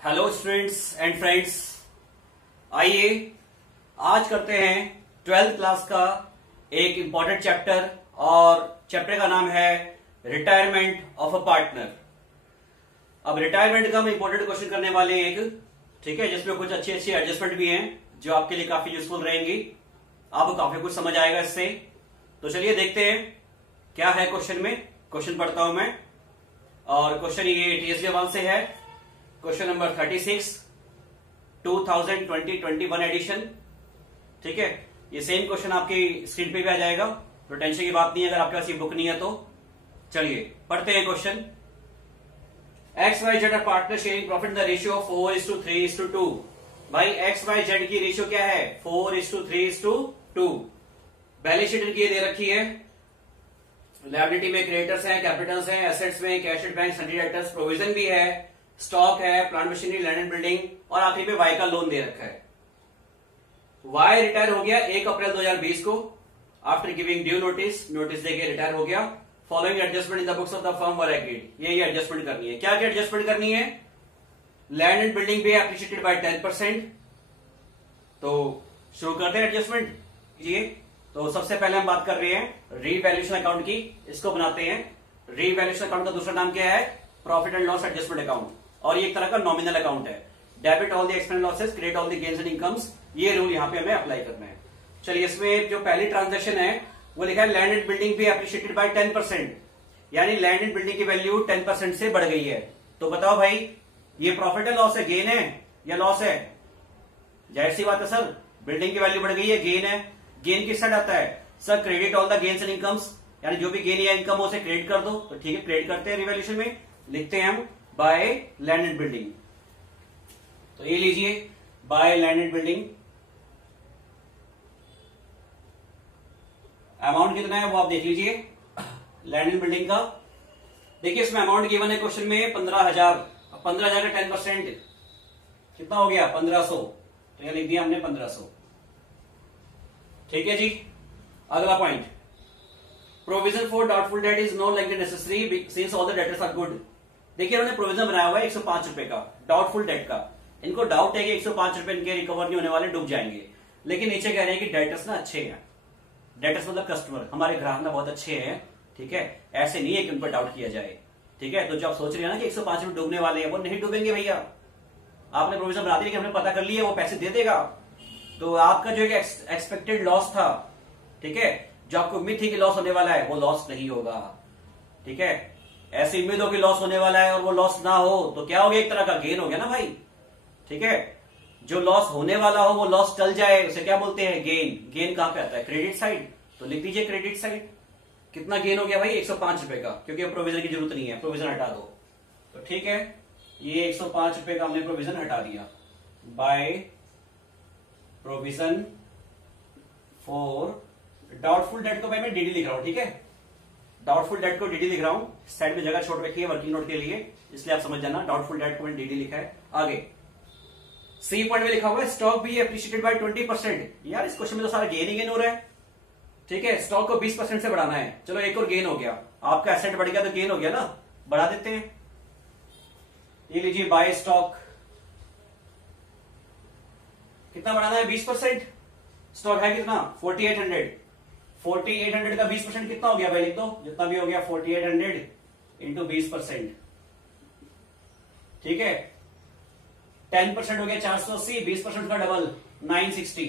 Hello students and friends, आइए आज करते हैं 12th क्लास का एक इंपॉर्टेंट चैप्टर और चैप्टर का नाम है रिटायरमेंट ऑफ अ पार्टनर। अब रिटायरमेंट का हम इंपॉर्टेंट क्वेश्चन करने वाले हैं एक, ठीक है, जिसमें कुछ अच्छी अच्छी एडजस्टमेंट भी हैं जो आपके लिए काफी यूजफुल रहेंगी। आपको काफी कुछ समझ आएगा इससे। तो चलिए देखते हैं क्या है क्वेश्चन में। क्वेश्चन पढ़ता हूं मैं और क्वेश्चन ये TSB 1 से है। क्वेश्चन नंबर 36 2020-21 एडिशन, ठीक है। ये सेम क्वेश्चन आपकी स्क्रीन पे भी आ जाएगा, तो टेंशन की बात नहीं है अगर आपके पास ये बुक नहीं है तो। चलिए पढ़ते हैं question. XYZ partner sharing profit in the ratio of 4:3:2। भाई XYZ की रेशियो क्या है? 4:3:2। बैलेंस शीट इनकी दे रखी है। लायबिलिटी में क्रेडिटर्स हैं, कैपिटल्स हैं, एसेट्स में cash at bank, सन्डी debtors, provision भी है, स्टॉक है, plant machinery, land and building और आखिरी में वाई का लोन दे रखा है। वाई रिटायर हो गया 1 अप्रैल 2020 को आफ्टर गिविंग ड्यू नोटिस देके रिटायर हो गया। Following adjustment in the books of the firm were agreed. ये एडजस्टमेंट करनी है। क्या क्या एडजस्टमेंट करनी है? लैंड एंड बिल्डिंग भी एप्रिशिएटेड बाय 10%। तो शुरू करते हैं एडजस्टमेंट कीजिए। तो सबसे पहले हम बात कर रहे हैं रीवैल्यूएशन अकाउंट की। इसको बनाते हैं। रीवैल्यूएशन अकाउंट का दूसरा नाम क्या है? Profit and loss adjustment account. और ये एक तरह का नॉमिनल अकाउंट है। Debit all the expense losses, credit all the gains and incomes. ये रूल यहां पे हमें अप्लाई करना है। चलिए इसमें जो पहली ट्रांजेक्शन है वो लिखा है लैंड एंड बिल्डिंग भी एप्रिशिएटेड बाय 10%, यानी लैंड एंड बिल्डिंग की वैल्यू 10% से बढ़ गई है। तो बताओ भाई ये प्रॉफिट है, लॉस है, गेन है या लॉस है? जाहिर सी बात है सर, बिल्डिंग की वैल्यू बढ़ गई है, गेन है। गेन किस साइड आता है sir? Credit all the gains and incomes, यानी जो भी गेन या इनकम हो उसे क्रेडिट कर दो। तो ठीक है, क्रेडिट करते हैं। रिवैल्यूएशन में लिखते हैं हम बाय लैंड एंड बिल्डिंग। तो ये लीजिए by land and building. Amount कितना है वो आप देख लीजिए लैंड एंड बिल्डिंग का। देखिए इसमें अमाउंट गिवन है क्वेश्चन में 15,000। 15,000 का 10% कितना हो गया? 1,500। तो यह लिख दिया हमने 1,500। ठीक है जी। अगला point, provision for doubtful debt is no longer necessary since all the debtors are good. देखिए उन्होंने प्रोविजन बनाया हुआ है 105 रुपए का डाउटफुल डेट का। इनको डाउट है कि 105 रुपए इनके रिकवर नहीं होने वाले, डूब जाएंगे। लेकिन नीचे कह रहे हैं कि डेटर्स ना अच्छे हैं। डेटर्स मतलब कस्टमर, हमारे ग्राहक ना बहुत अच्छे हैं। ठीक है, ऐसे नहीं है कि उन पर डाउट किया जाए। ठीक है, तो जो आप सोच रहे हैं ना कि 105 रुपए डूबने वाले हैं, वो नहीं डूबेंगे भैया। आपने प्रोविजन बना दिया कि हमने पता कर लिया, वो पैसे दे देगा। तो आपका जो एक्सपेक्टेड लॉस था, ठीक है, जो आपको उम्मीद थी कि लॉस होने वाला है, वो लॉस नहीं होगा। ठीक है, ऐसी उम्मीद हो कि लॉस होने वाला है और वो लॉस ना हो तो क्या हो गया? एक तरह का गेन हो गया ना भाई। ठीक है, जो लॉस होने वाला हो वो लॉस टल जाए, उसे क्या बोलते हैं? गेन। गेन कहां पे आता है? Credit side. तो लिख दीजिए क्रेडिट साइड। कितना गेन हो गया भाई? 105 रुपए का, क्योंकि अब प्रोविजन की जरूरत नहीं है, प्रोविजन हटा दो। तो ठीक है, ये 105 रुपए का हमने प्रोविजन हटा दिया by provision for doubtful date को भाई मैं डीडी लिख रहा हूं। ठीक है, डाउटफुल डेट को डीडी लिख रहा हूं। साइड में जगह छोड़ रखी है वर्किंग नोट के लिए, इसलिए आप समझ जाना। डाउटफुल डेट को मैंने डीडी लिखा है। आगे सी पॉइंट में लिखा हुआ है स्टॉक भी एप्रिशिएटेड बाय 20%। यार इस क्वेश्चन में तो सारा गेन ही गेन हो रहा है। ठीक है, स्टॉक को 20% से बढ़ाना है। चलो एक और गेन हो गया, आपका एसेट बढ़ गया तो गेन हो गया ना, बढ़ा देते हैं। ये लीजिए बाय स्टॉक कितना बढ़ाना है? 20%। स्टॉक है कितना? 4800। 4800 का 20% कितना हो गया भाई? लिख दो जितना भी हो गया। 4800 इंटू 20%। ठीक है, 10% हो गया 480, 20% का डबल 960।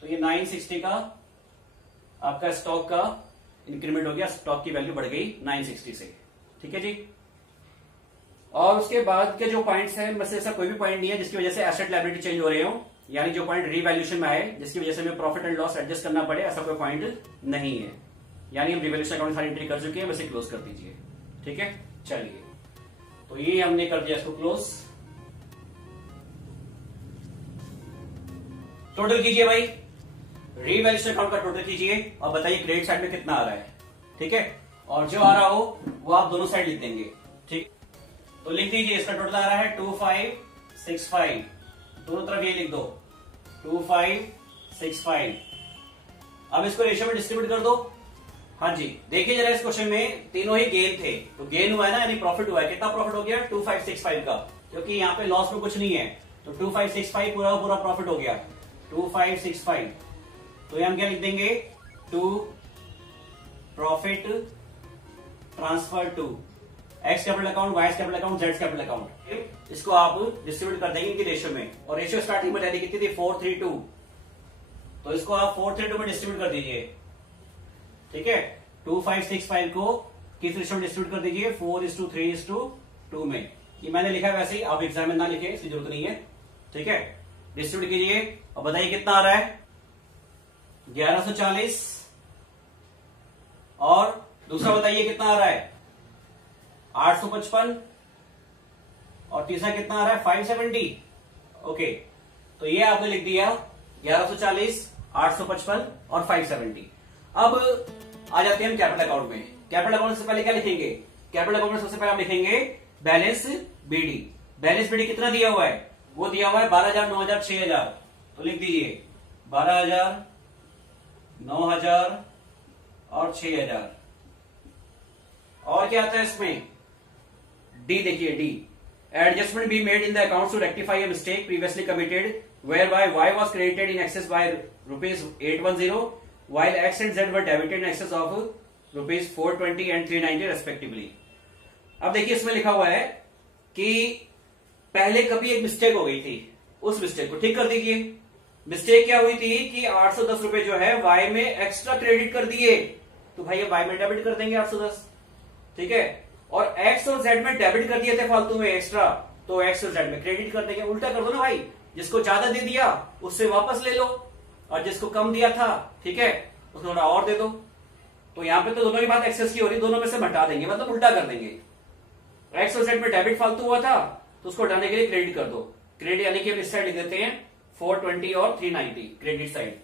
तो ये 960 का आपका स्टॉक का इंक्रीमेंट हो गया। स्टॉक की वैल्यू बढ़ गई 960 से। ठीक है जी। और उसके बाद के जो पॉइंट्स हैं, में से ऐसा कोई भी पॉइंट नहीं है जिसकी वजह से एसेट लायबिलिटी चेंज हो रहे हो, यानी जो पॉइंट रीवैल्यूएशन में आए जिसकी वजह से हमें प्रॉफिट एंड लॉस एडजस्ट करना पड़े, ऐसा कोई पॉइंट नहीं है। यानी हम रिवैल्यूएशन अकाउंट सारी एंट्री कर चुके हैं, वैसे क्लोज कर दीजिए। ठीक है, चलिए तो ये हमने कर दिया इसको क्लोज। टोटल कीजिए भाई, रीवैल्यूएशन अकाउंट का टोटल कीजिए और बताइए क्रेडिट साइड में कितना आ रहा है। ठीक है, और जो आ रहा हो वो आप दोनों साइड लिख देंगे। ठीक, तो लिख दीजिए इसका टोटल आ रहा है 2565। दोनों तरफ ये लिख दो 2565। अब इसको रेशियो में डिस्ट्रीब्यूट कर दो। हाँ जी, देखिए जरा इस क्वेश्चन में तीनों ही गेन थे, तो गेन हुआ है ना, यानी प्रॉफिट हुआ है। कितना प्रॉफिट हो गया? 2565 का। क्योंकि यहाँ पे लॉस में कुछ नहीं है। तो 2565 पूरा पूरा प्रॉफिट हो गया 2565। तो ये हम क्या लिख देंगे, to profit transfer to X capital account, Y capital account, Z capital account. इसको आप डिस्ट्रीब्यूट कर देंगे इनकी रेशियो में। और रेशियो स्टार्टिंग में रहती कितनी थी, 432। तो इसको आप 432 में डिस्ट्रीब्यूट कर दीजिए। ठीक है, 2565 को किस रेशियो में डिस्ट्रीब्यूट कर दीजिए, 4:3:2 में। ये मैंने लिखा है, वैसे ही आप एग्जाम में ना लिखे, इसकी जरूरत नहीं है। ठीक है, डिस्ट्रीब्यूट कीजिए और बताइए कितना आ रहा है, 1140। और दूसरा बताइए कितना आ रहा है, 855। और तीसरा कितना आ रहा है, 570। ओके, तो ये आपने लिख दिया 1140, 855 और 570। अब आ जाते हैं हम कैपिटल अकाउंट में। कैपिटल अकाउंट से पहले क्या लिखेंगे, कैपिटल अकाउंट में सबसे पहले हम लिखेंगे बैलेंस बीडी। बैलेंस बीडी कितना दिया हुआ है, वो दिया हुआ है 12,000, 9,000, 6,000। तो लिख दीजिए 12,000, 9,000 और 6,000। और क्या आता है इसमें, डी देखिए, D adjustment be made in the account to rectify a mistake previously committed whereby Y was credited in excess by ₹810 while X and Z were debited in excess of ₹420 and 390 respectively। अब देखिए इसमें लिखा हुआ है कि पहले कभी एक मिस्टेक हो गई थी, उस मिस्टेक को ठीक कर दीजिए। मिस्टेक क्या हुई थी कि 810 रुपए जो है Y में एक्स्ट्रा क्रेडिट कर दिए, तो भाई Y में डेबिट कर देंगे 810। ठीक है, और X और Z में डेबिट कर दिए थे फालतू में एक्स्ट्रा, तो X और Z में क्रेडिट कर देंगे। उल्टा कर दो ना भाई, जिसको ज्यादा दे दिया उससे वापस ले लो, और जिसको कम दिया था, ठीक है, उसको थोड़ा और दे दो। तो यहां पे तो दोनों की बात एक्सेस की हो रही, दोनों में से हटा देंगे, मतलब उल्टा कर देंगे। एक्स और जेड में डेबिट फालतू हुआ था, तो उसको हटाने के लिए क्रेडिट कर दो। क्रेडिट यानी कि हम इस साइड लिख देते हैं 420 और 390 क्रेडिट साइड।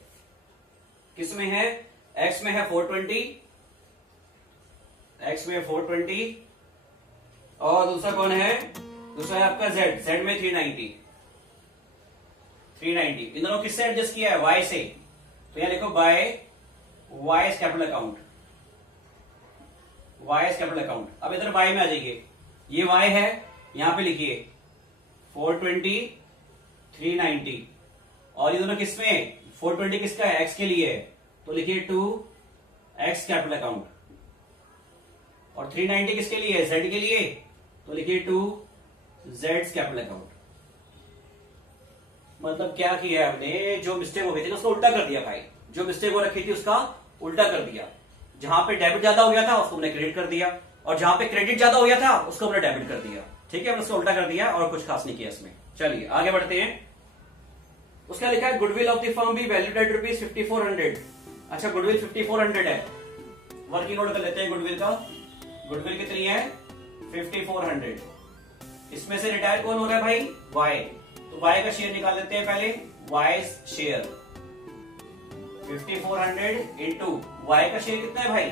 किस में है, एक्स में है 420, एक्स में 420, और दूसरा कौन है, दूसरा है आपका जेड, जेड में 390। इन दोनों किससे एडजस्ट किया है, वाई से। तो यहां लिखो by Y capital account, Y capital account. अब इधर वाई में आ जाइए, ये वाई है, यहां पे लिखिए 420, 390। और ये दोनों किसमें, 420 किसका है, एक्स के लिए है, तो लिखिए 2 एक्स कैपिटल अकाउंट। और 390 किसके लिए है, जेड के लिए, तो लिखिए 2 जेड कैपिटल अकाउंट। मतलब क्या किया आपने, जो मिस्टेक हो गई थी उसको उल्टा कर दिया भाई, जो मिस्टेक हो रखी थी उसका उल्टा कर दिया। जहां पे डेबिट ज्यादा हो गया था उसको हमने क्रेडिट कर दिया, और जहां पे क्रेडिट ज्यादा हो गया था उसको हमने डेबिट कर दिया। ठीक है, हमने उसको उल्टा कर दिया और कुछ खास नहीं किया इसमें। चलिए आगे बढ़ते हैं। उसका लिखा है goodwill of the firm be valued at ₹5400। अच्छा, गुडविल 5400 है, वर्किंग नोट कर लेते हैं गुडविल का। गुडविल कितनी है, 5400। इसमें से रिटायर कौन हो रहा है भाई, वाई। तो वाई का शेयर निकाल लेते हैं पहले, वाई शेयर 5400 इंटू वाई का शेयर कितना है भाई,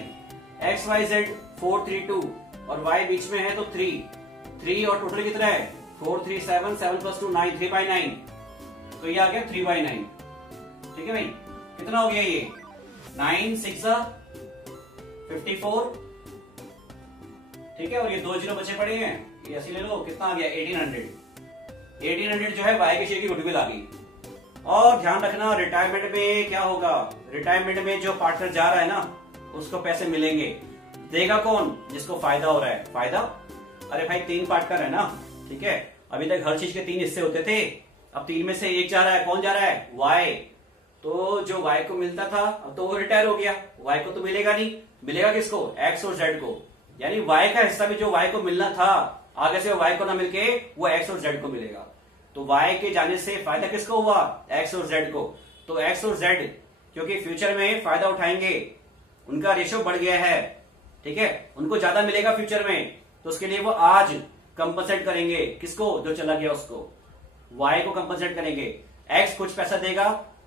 एक्स वाई जेड 432, और वाई बीच में है तो 3 और टोटल कितना है 437, 7 + 2 9, 3/9। तो ये आ गया 3/9। ठीक है भाई, कितना हो गया ये, 9 6 54। ठीक है, और ये 2 जीरो बचे पड़े हैं, ये ऐसे ले लो, कितना आ गया 1800 जो है वाई के शेयर की गुडविल आ गई। और ध्यान रखना, रिटायरमेंट में क्या होगा, रिटायरमेंट में जो पार्टनर जा रहा है ना उसको पैसे मिलेंगे। देगा कौन, जिसको फायदा हो रहा है। फायदा, अरे भाई 3 पार्टनर है ना, ठीक है, अभी तक हर चीज के 3 हिस्से होते थे, अब 3 में से एक जा रहा है, कौन जा रहा है, वाई। तो जो वाई को मिलता था अब तो वो रिटायर हो गया, वाई को तो मिलेगा नहीं, मिलेगा किसको, एक्स और जेड को। यानी वाई का हिस्सा भी जो वाई को मिलना था आगे से वाई को ना मिलके वो एक्स और जेड को मिलेगा। तो वाई के जाने से फायदा किसको हुआ, एक्स और जेड को। तो एक्स और जेड क्योंकि फ्यूचर में फायदा उठाएंगे, उनका रेशियो बढ़ गया है, ठीक है, उनको ज्यादा मिलेगा फ्यूचर में, तो उसके लिए वो आज कंपनसेट करेंगे किसको, जो चला गया उसको, वाई को कंपनसेट करेंगे। एक्स कुछ पैसा देगा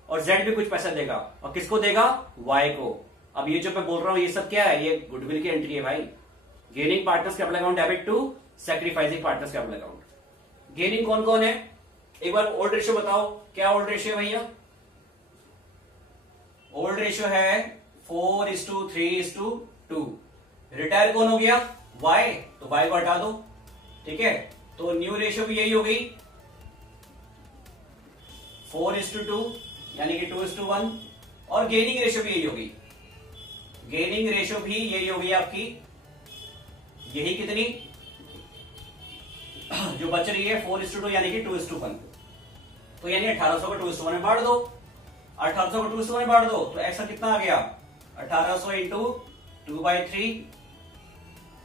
और जेड भी कुछ पैसा देगा, और किसको देगा, वाई को। अब ये जो मैं बोल रहा हूं ये सब क्या है, ये गुडविल की एंट्री है भाई। Gaining partners capital account debit to sacrificing partners capital account. Gaining कौन कौन है, एक बार ओल्ड रेशियो बताओ, क्या ओल्ड रेशियो है भैया, ओल्ड रेशियो है 4:3:2। रिटायर कौन हो गया, वाई, तो वाई को हटा दो, ठीक है। तो न्यू रेशियो भी यही हो गई 4:2 यानी कि 2:1 और गेनिंग रेशियो भी यही होगी। गेनिंग रेशियो भी यही होगी आपकी, यही कितनी जो बच रही है 4:2 यानी कि 2:1। तो यानी 1800 को 2:1 में बांट दो, 1800 को 2:1 में बांट दो तो एक्स का कितना आ गया 1800 इंटू 2/3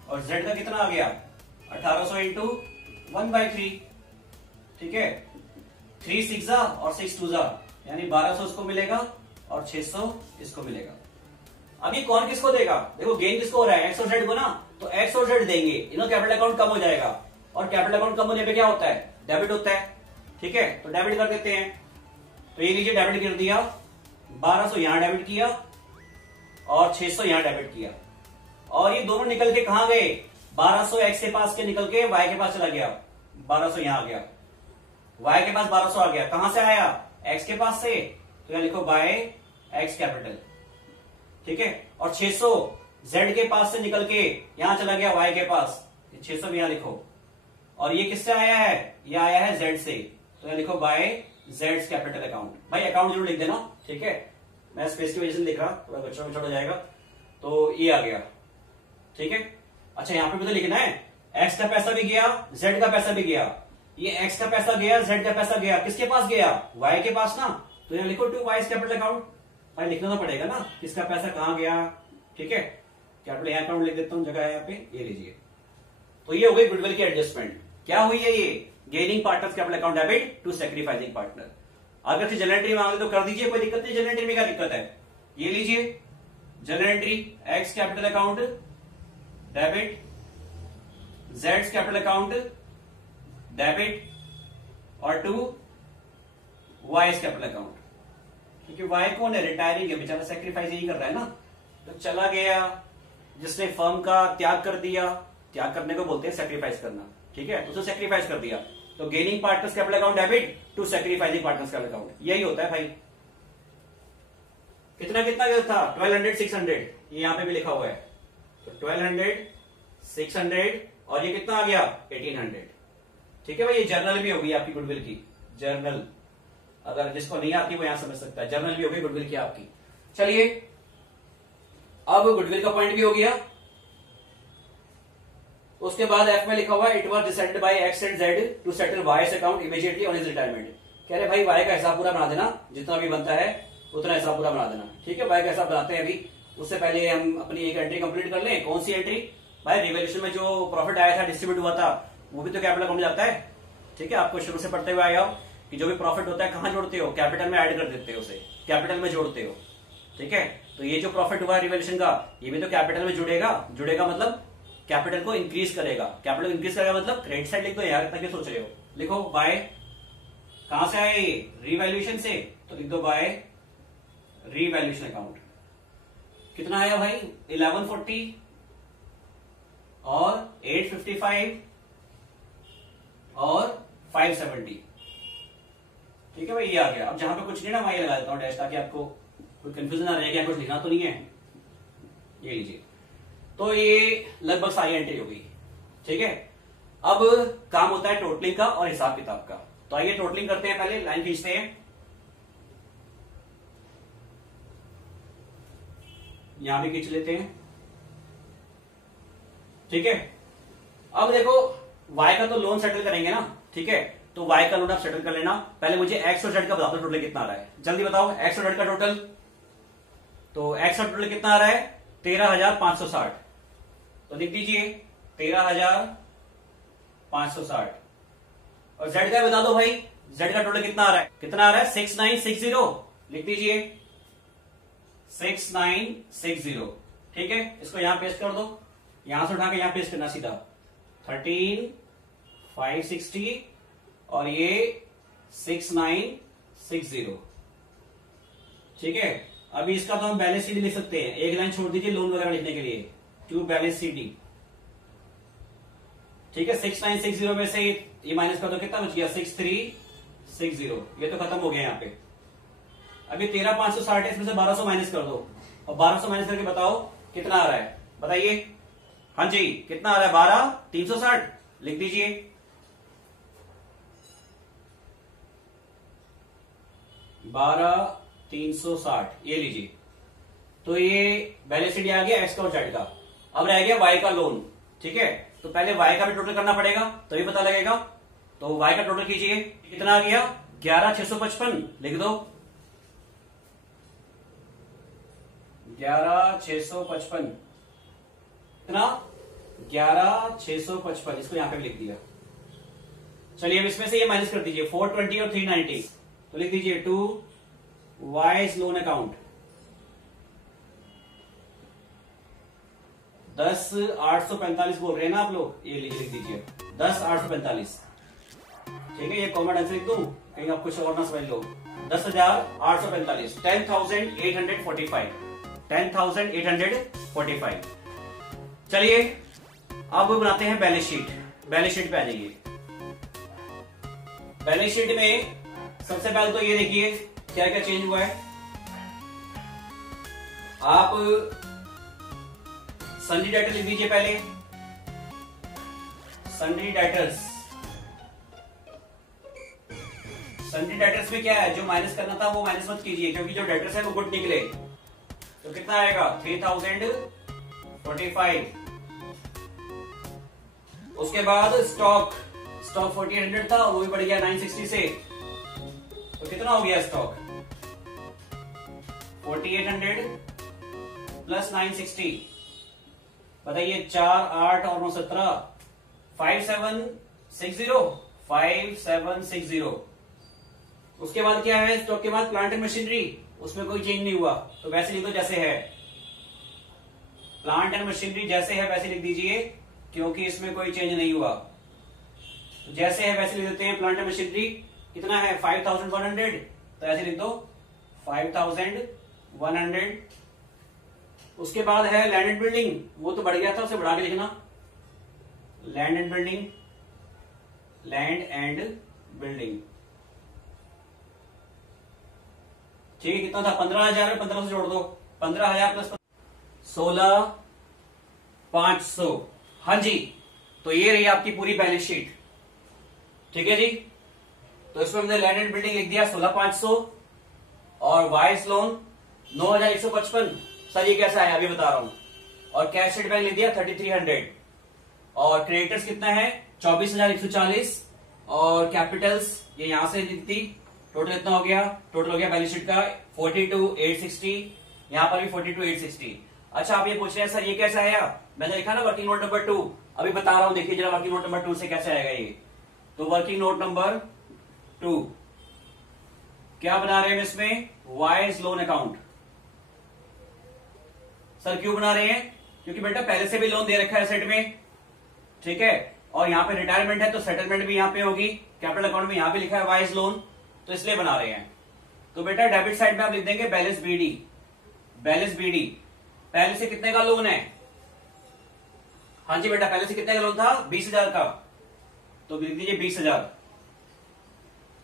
और जेड का कितना आ गया 1800 इंटू 1/3। ठीक है, 3 6 और 6 2 यानी 1200 इसको मिलेगा और 600 इसको मिलेगा। अभी कौन किसको देगा, देखो गेन किसको हो रहा है एक्स और जेड को ना, तो एक्स और जेड देंगे, इन्हों कैपिटल अकाउंट कम हो जाएगा और कैपिटल अकाउंट कम होने पे क्या होता है डेबिट होता है। ठीक है, तो डेबिट कर देते हैं, तो ये लीजिए डेबिट कर दिया, 1200 यहां डेबिट किया और 600 यहां डेबिट किया और ये दोनों निकल के कहां गए 1200 एक्स के पास के निकल के वाई के पास चला गया, 1200 यहां आ गया, वाई के पास 1200 आ गया, कहां से आया एक्स के पास से, तो यहां लिखो बाय एक्स कैपिटल। ठीक है, और 600 जेड के पास से निकल के यहां चला गया वाई के पास, 600 भी यहां लिखो, और ये किससे आया है, ये आया है जेड से, तो यहां लिखो बाय जेड्स कैपिटल अकाउंट। भाई अकाउंट जरूर लिख देना, ठीक है, मैं स्पेस की वजह से लिख रहा, थोड़ा बच्चों में छोटा जाएगा, तो ये आ गया। ठीक है, अच्छा यहां पे भी तो लिखना है एक्स का पैसा भी गया जेड का पैसा भी गया, ये एक्स का पैसा गया जेड का पैसा गया, किसके पास गया वाई के पास ना, तो यहां लिखो टू वाइज कैपिटल अकाउंट। भाई लिखना तो पड़ेगा ना किसका पैसा कहां गया। ठीक है, कैपिटल यहां अकाउंट लिख देता हूं, जगह है यहाँ पे, ये लीजिए। तो ये हो गई गुडविल की एडजस्टमेंट। क्या हुई है ये gaining partners capital account debit to sacrificing partner. अगर जनरल एंट्री मांगे तो कर दीजिए, कोई दिक्कत नहीं, जनरल एंट्री में क्या दिक्कत है। ये लीजिए general entry x capital account debit, Jades capital account debit और टू वाइज कैपिटल अकाउंट, क्योंकि वाई कौन है रिटायरिंग है बेचारा, सैक्रिफाइस यही कर रहा है ना, तो चला गया जिसने फर्म का त्याग कर दिया, त्याग करने को बोलते हैं सैक्रिफाइस करना। ठीक है, उसने सैक्रिफाइस कर दिया, तो gaining partners capital account debit to sacrificing partners capital account, यही होता है भाई। कितना कितना गया था 1200 600, ये यहां पे भी लिखा हुआ है, तो 1200 600 और ये कितना आ गया 1800। ठीक है भाई, ये जर्नल भी होगी आपकी गुडविल की, जर्नल, अगर जिसको नहीं आती वो यहां समझ सकता है, जर्नल भी होगी गुडविल की आपकी। चलिए अब गुडविल का पॉइंट भी हो गया, उसके बाद एफ में लिखा हुआ है it was decided by X and Z to settle Y's account immediately on his retirement. कह रहे भाई वाई का हिसाब पूरा बना देना, जितना भी बनता है उतना हिसाब पूरा बना देना। ठीक है, वाई का हिसाब बनाते हैं अभी, उससे पहले हम अपनी एक एंट्री कंप्लीट कर लें। कौन सी एंट्री भाई, रिवॉल्यूशन में जो प्रॉफिट आया था डिस्ट्रीब्यूट हुआ था वो भी तो कैपिटल अकाउंट में जाता है। ठीक है, आपको शुरू से पढ़ते हुए आया हो कि जो भी प्रॉफिट होता है कहां जोड़ते हो, कैपिटल में ऐड कर देते हो, उसे कैपिटल में जोड़ते हो। ठीक है, तो ये जो प्रॉफिट हुआ रिवॉल्यूशन का ये भी तो कैपिटल में जुड़ेगा, जुड़ेगा मतलब कैपिटल को इंक्रीज करेगा, कैपिटल इंक्रीज करेगा मतलब क्रेडिट साइड लिख दो यार, इतना क्या सोच रहे हो, लिखो बाय, कहां से आए रिवैल्यूएशन से, तो लिख दो बाय रिवैल्यूएशन अकाउंट। कितना आया भाई 1140 और 855 और 570। ठीक है भाई, ये आ गया। अब जहां पे कुछ नहीं ना वहां ये लगा देता हूं डैश, ताकि आपको कोई कंफ्यूजन ना रहे कि कुछ लिखना तो नहीं है। ये लीजिए, तो ये लगभग सारी एंट्री हो गई। ठीक है, अब काम होता है टोटलिंग का और हिसाब किताब का। तो आइए टोटलिंग करते हैं, पहले लाइन खींचते हैं, यहां भी खींच लेते हैं। ठीक है, अब देखो वाई का तो लोन सेटल करेंगे ना। ठीक है, तो वाई का लोन आप सेटल कर लेना। पहले मुझे एक्स और जेड का बता दो टोटल कितना आ रहा है, जल्दी बताओ एक्स और जेड का टोटल। तो एक्स का टोटल कितना आ रहा है 13,560, तो लिख दीजिए 13,560। और जेड का बता दो भाई, जेड का टोटल कितना आ रहा है, कितना आ रहा है 6960, लिख दीजिए 6960। ठीक है, इसको यहां पेस्ट कर दो, यहां से उठा के यहां पेस्ट करना सीधा, 13,560 और ये 6960। ठीक है, अभी इसका तो हम बैलेंस शीट लिख सकते हैं, एक लाइन छोड़ दीजिए लोन वगैरह लिखने के लिए, टू बैलेंस शीट। ठीक है, 6960 में से ये माइनस कर दो, कितना बच गया 6360, ये तो खत्म हो गया यहाँ पे। अभी 13,560 है, इसमें से 1200 माइनस कर दो, और 1200 माइनस करके बताओ कितना आ रहा है, बताइए। हाँ जी, कितना आ रहा है 12,360, लिख दीजिए 12,360 ये लीजिए। तो ये बैलेंस शीट आ गया एक्स का और जेड का। अब रह गया वाई का लोन, ठीक है। तो पहले वाई का भी टोटल करना पड़ेगा तभी पता लगेगा। तो वाई का टोटल कीजिए, कितना आ गया 11,655 लिख दो। 11,655 कितना 11,655 इसको यहां पे भी लिख दिया। चलिए अब इसमें से ये माइनस कर दीजिए 420 और 390 तो लिख दीजिए टू वाइज लोन अकाउंट 10,845 बोल रहे हैं ना आप लोग, ये लिख दीजिए 10,845, ठीक है। ये कॉमन आंसर लिख दूं कहीं आप कुछ और ना समझ लो। 10,845 10,845 10,845। चलिए अब बनाते हैं बैलेंस शीट। बैलेंस शीट पे आ जाइए। बैलेंस शीट में सबसे पहले तो ये देखिए क्या क्या चेंज हुआ है। आप सन्ड्री डेटर लिख दीजिए पहले, सन्ड्री डेटर्स। सन्ड्री डेटर्स में क्या है, जो माइनस करना था वो माइनस मत कीजिए क्योंकि जो डेटर्स है वो गुड निकले। तो कितना आएगा 3,045। उसके बाद स्टॉक 4,800 था वो भी बढ़ गया 960 से। तो कितना हो गया स्टॉक 4,800 प्लस 960, बताइए 4, 8 और 9, 17 5760। उसके बाद क्या है स्टॉक के बाद प्लांट एंड मशीनरी, उसमें कोई चेंज नहीं हुआ तो वैसे लिख दो जैसे है। प्लांट एंड मशीनरी जैसे है वैसे लिख दीजिए क्योंकि इसमें कोई चेंज नहीं हुआ। तो जैसे है वैसे लिख देते हैं। प्लांट एंड मशीनरी कितना है 5,100 तो ऐसे लिख दो 5,100। उसके बाद है लैंड एंड बिल्डिंग, वो तो बढ़ गया था उसे बढ़ा के लिखना land and building, land and building, ठीक है। कितना था 15,000 में 15 से जोड़ दो 15,000 प्लस 16,500। हाँ जी, तो ये रही आपकी पूरी बैलेंस शीट, ठीक है जी। तो इसमें हमने लैंड एंड बिल्डिंग लिख दिया 16,500 और वाइज लोन 9,155। सर ये कैसा है अभी बता रहा हूं। और कैश शीट बैंक लिख दिया 3,300 और क्रेडिटर्स कितना है 24,140 और कैपिटल्स ये यहां से लिख दी। टोटल इतना हो गया, टोटल हो गया बैलेंस शीट का 42,860, यहां पर भी 42,860। अच्छा आप ये पूछ रहे हैं सर ये कैसा आया, मैंने लिखा ना वर्किंग नोट नंबर 2, अभी बता रहा हूं देखिए जरा वर्किंग नोट नंबर 2 से कैसे आएगा ये। तो वर्किंग नोट नंबर 2 क्या बना रहे हैं इसमें वाइज लोन अकाउंट। सर क्यों बना रहे हैं, क्योंकि बेटा पहले से भी लोन दे रखा है सेट में, ठीक है। और यहाँ पे रिटायरमेंट है तो सेटलमेंट भी यहाँ पे होगी, कैपिटल अकाउंट में यहाँ पे लिखा है वाइज लोन तो इसलिए बना रहे हैं। तो बेटा डेबिट साइड में आप लिख देंगे बैलेंस बीडी। बैलेंस बीडी पहले से कितने का लोन है, हाँ जी बेटा पहले से कितने का लोन था 20,000 का, तो लिख दीजिए 20,000।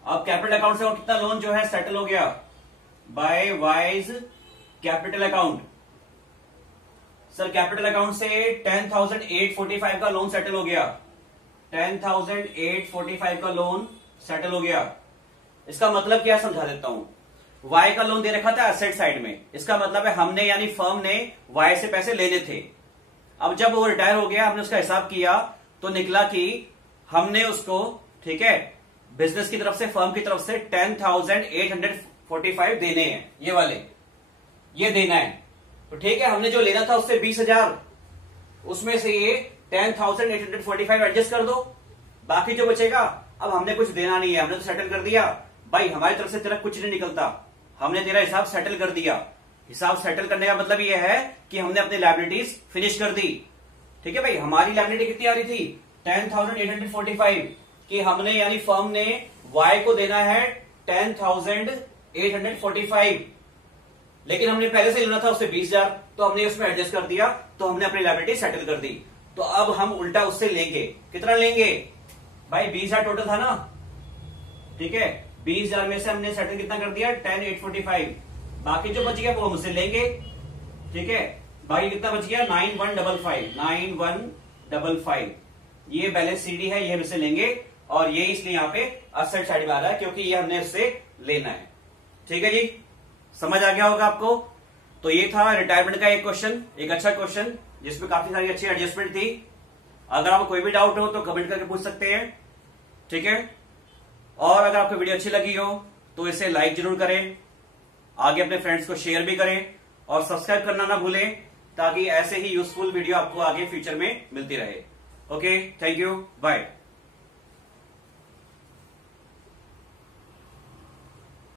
अब कैपिटल अकाउंट से और कितना लोन जो है सेटल हो गया by Y's capital account. Sir capital account से 10,845 का लोन सेटल हो गया, 10,845 का लोन सेटल हो गया। इसका मतलब क्या समझा देता हूं। वाई का लोन दे रखा था एसेट साइड में, इसका मतलब है हमने यानी फर्म ने वाई से पैसे लेने थे। अब जब वो रिटायर हो गया हमने उसका हिसाब किया तो निकला कि हमने उसको, ठीक है, बिजनेस की तरफ से फर्म की तरफ से 10,845 देने हैं, ये वाले ये देना है। तो ठीक है हमने जो लेना था उससे 20,000, उसमें से ये 10,845 एडजस्ट कर दो, बाकी जो बचेगा अब हमने कुछ देना नहीं है, हमने तो सेटल कर दिया भाई, हमारी तरफ से तेरा कुछ नहीं निकलता, हमने तेरा हिसाब सेटल कर दिया। हिसाब सेटल करने का मतलब ये है कि हमने अपनी लायबिलिटीज फिनिश कर दी, ठीक है भाई। हमारी लायबिलिटी कितनी आ रही थी 10,845 कि हमने यानी फर्म ने वाई को देना है 10,845, लेकिन हमने पहले से लेना था उससे 20,000 तो हमने उसमें एडजस्ट कर दिया, तो हमने अपनी लायबिलिटी सेटल कर दी। तो अब हम उल्टा उससे लेंगे, कितना लेंगे भाई 20,000 टोटल था ना, ठीक है। 20,000 में से हमने सेटल कितना कर दिया 10,845, बाकी जो बच गया वो हम उससे लेंगे, ठीक है। बाकी कितना बच गया 9,155 ये बैलेंस सीडी है, ये हम इससे लेंगे और ये इसलिए यहाँ पे असेट साइड में आ रहा है क्योंकि ये हमने उससे लेना है। ठीक है जी, समझ आ गया होगा आपको। तो ये था रिटायरमेंट का एक क्वेश्चन, एक अच्छा क्वेश्चन जिसमें काफी सारी अच्छी एडजस्टमेंट थी। अगर आपको कोई भी डाउट हो तो कमेंट करके पूछ सकते हैं, ठीक है। और अगर आपको वीडियो अच्छी लगी हो तो इसे लाइक जरूर करें, आगे अपने फ्रेंड्स को शेयर भी करें और सब्सक्राइब करना ना भूलें, ताकि ऐसे ही यूजफुल वीडियो आपको आगे फ्यूचर में मिलती रहे। Okay, thank you, bye.